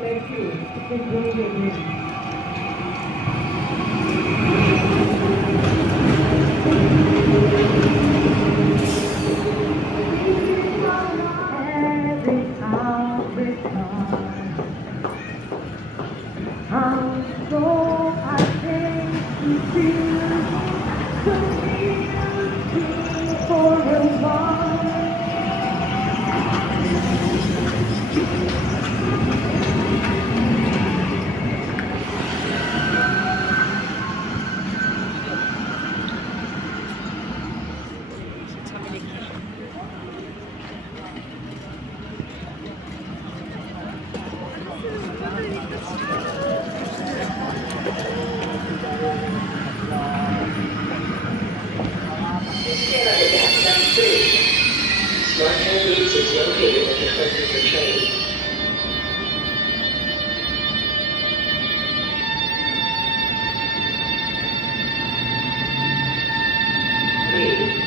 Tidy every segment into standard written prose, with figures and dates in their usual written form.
Thank you. Enjoy your day. Every outbreak I'm so I think you feel community for a while. Smart Beats is located at the front of the train. Three,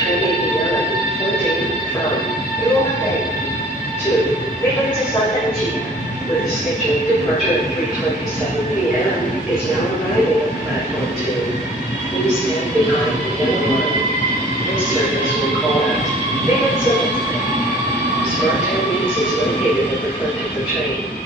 train 11, 14 from Aprile to VIII, with a scheduled departure at 3:27 p.m. is now arriving at platform 2. Please stand behind the yellow line. This service will call at VIII. Smart Beats is located at the front of the train.